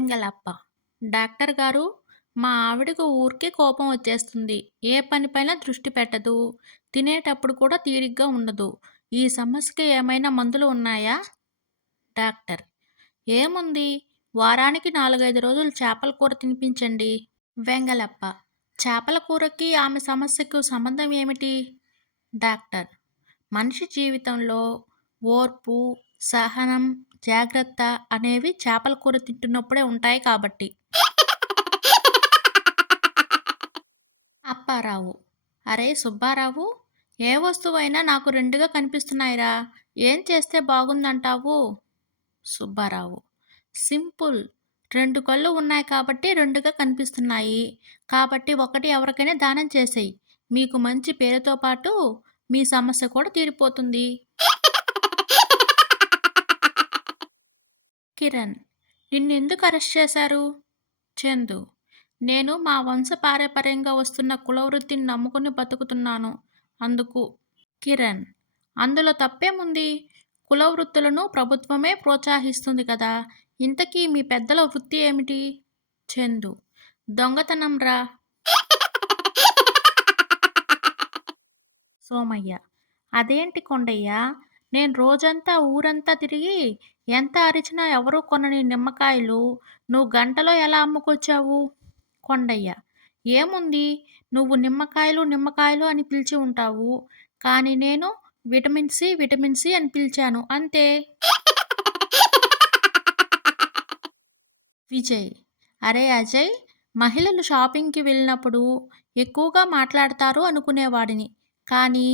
Vengalappa. Doctor గారు, మా ఆవిడకు ఊరికే కోపం వచ్చేస్తుంది. ఏ పనిపైన దృష్టి పెట్టదు. తినేటప్పుడు కూడా తీరిగ్గా ఉండదు. ఈ సమస్యకి ఏమైనా మందులు ఉన్నాయా? డాక్టర్: ఏముంది, వారానికి 4, 5 రోజులు చేపల కూర తినిపించండి. వెంగలప్ప: చేపల కూరకి ఆమె సమస్యకు సంబంధం ఏమిటి? డాక్టర్: మనిషి జీవితంలో ఓర్పు, సహనం, జాగ్రత్త అనేవి చేపల కూర తింటున్నప్పుడే ఉంటాయి కాబట్టి. అప్పారావు: అరే సుబ్బారావు, ఏ వస్తువైనా నాకు రెండుగా కనిపిస్తున్నాయిరా, ఏం చేస్తే బాగుందంటావు? సుబ్బారావు: సింపుల్. రెండు కళ్ళు ఉన్నాయి కాబట్టి రెండుగా కనిపిస్తున్నాయి. కాబట్టి ఒకటి ఎవరికైనా దానం చేసేయి. మీకు మంచి పేరుతో పాటు మీ సమస్య కూడా తీరిపోతుంది. కిరణ్: నిన్నెందుకు అరెస్ట్ చేశారు? చందు: నేను మా వంశపారంపర్యంగా వస్తున్న కులవృత్తిని నమ్ముకుని బతుకుతున్నాను, అందుకు. కిరణ్: అందులో తప్పేముంది? కులవృత్తులను ప్రభుత్వమే ప్రోత్సహిస్తుంది కదా. ఇంతకీ మీ పెద్దల వృత్తి ఏమిటి? చందు: దొంగతనం రా. సోమయ్య: అదేంటి కొండయ్య, నేను రోజంతా ఊరంతా తిరిగి ఎంత అరిచినా ఎవరూ కొనని నిమ్మకాయలు నువ్వు గంటలో ఎలా అమ్ముకొచ్చావు? కొండయ్య: ఏముంది, నువ్వు నిమ్మకాయలు నిమ్మకాయలు అని పిలిచి ఉంటావు, కానీ నేను విటమిన్ సి విటమిన్ సి అని పిలిచాను, అంతే. విజయ్: అరే అజయ్, మహిళలు షాపింగ్కి వెళ్ళినప్పుడు ఎక్కువగా మాట్లాడతారు అనుకునేవాడిని, కానీ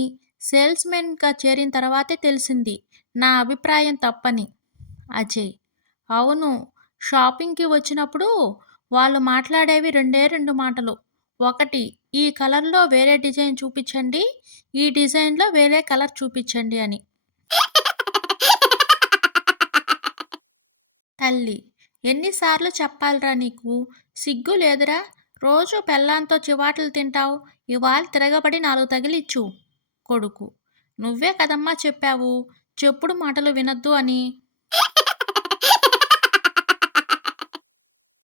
సేల్స్మెన్గా చేరిన తర్వాతే తెలిసింది నా అభిప్రాయం తప్పని. అజయ్: అవును, షాపింగ్కి వచ్చినప్పుడు వాళ్ళు మాట్లాడేవి రెండు మాటలు. ఒకటి, ఈ కలర్లో వేరే డిజైన్ చూపించండి, ఈ డిజైన్లో వేరే కలర్ చూపించండి అని. తల్లి: ఎన్నిసార్లు చెప్పాలిరా నీకు, సిగ్గు లేదురా, రోజు పెళ్ళాంతో చివాట్లు తింటావు, ఇవాళ తిరగబడి 4 తగిలిచ్చు. కొడుకు: నువ్వే కదమ్మా చెప్పావు చెప్పుడు మాటలు వినొద్దు అని.